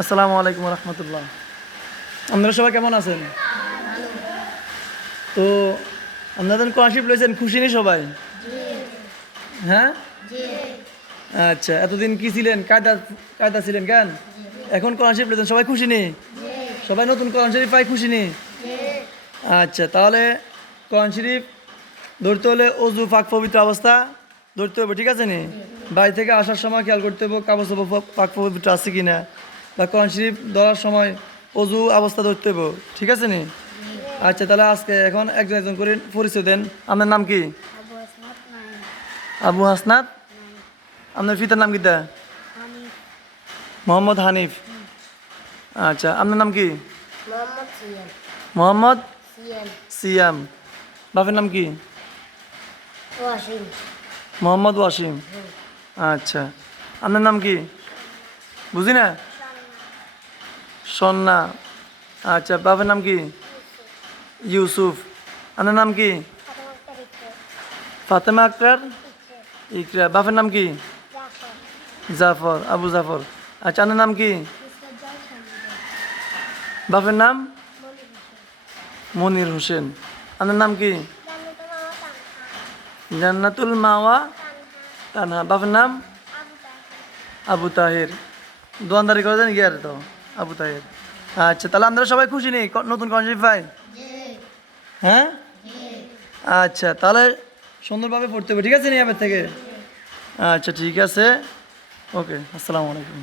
আসসালামু আলাইকুম রহমতুল্লাহ। আপনারা সবাই কেমন আছেন? তো আপনাদের স্কলারশিপ লইছেন, খুশি নি সবাই? হ্যাঁ, আচ্ছা। এতদিন কি ছিলেন, কায়দা কায়দা ছিলেন কেন? এখন স্কলারশিপ লইছেন, সবাই খুশি নি? সবাই নতুন কোরআন শরীফ পাই খুশি নি? আচ্ছা, তাহলে কোরআন শরীফ ধরতে হলে অজু পাক পবিত্র অবস্থা ধরতে হবে, ঠিক আছে নি? বাড়ি থেকে আসার সময় খেয়াল করতে হবে কাগজ পাক পবিত্র আছে কিনা, বা কোরআন শরীফ ধরার সময় অজু অবস্থা ধরতে হবে, ঠিক আছে নি? আচ্ছা, তাহলে আজকে এখন একজন একজন করে পরিচয় দেন। আপনার নাম কি? আবু আসমাত নাই আবু হাসনাত। নাই আপনার পিতার নাম কি? আমি মোহাম্মদ হানিফ। আচ্ছা, আপনার নাম কি? মোহাম্মদ সিয়াম মোহাম্মদ সিয়াম সিয়াম। বাপের নাম কি? ওয়াসিম মোহাম্মদ ওয়াসিম। আচ্ছা, আপনার নাম কি? বুঝি না। সন্না। আচ্ছা, বাপের নাম কি? ইউসুফ। আপনার নাম কি? ফাতেমা আক্তার ইকরা। বাপের নাম কি? জাফর, আবু জাফর। আচ্ছা, আপনার নাম কি? বাপের নাম? মনির হোসেন। আপনার নাম কি? জান্নাতুল মাওয়া তানহা। বাপের নাম? আবু তাহের। দোয়ানদারি করে দেন গিয়ার তো আবু তাহের। আচ্ছা, তাহলে আমরা সবাই খুশি নেই নতুন কনসিপ ভাই? হ্যাঁ, আচ্ছা। তাহলে সুন্দরভাবে পড়তে হবে, ঠিক আছে নি এবার থেকে? আচ্ছা, ঠিক আছে, ওকে। আসসালামু আলাইকুম।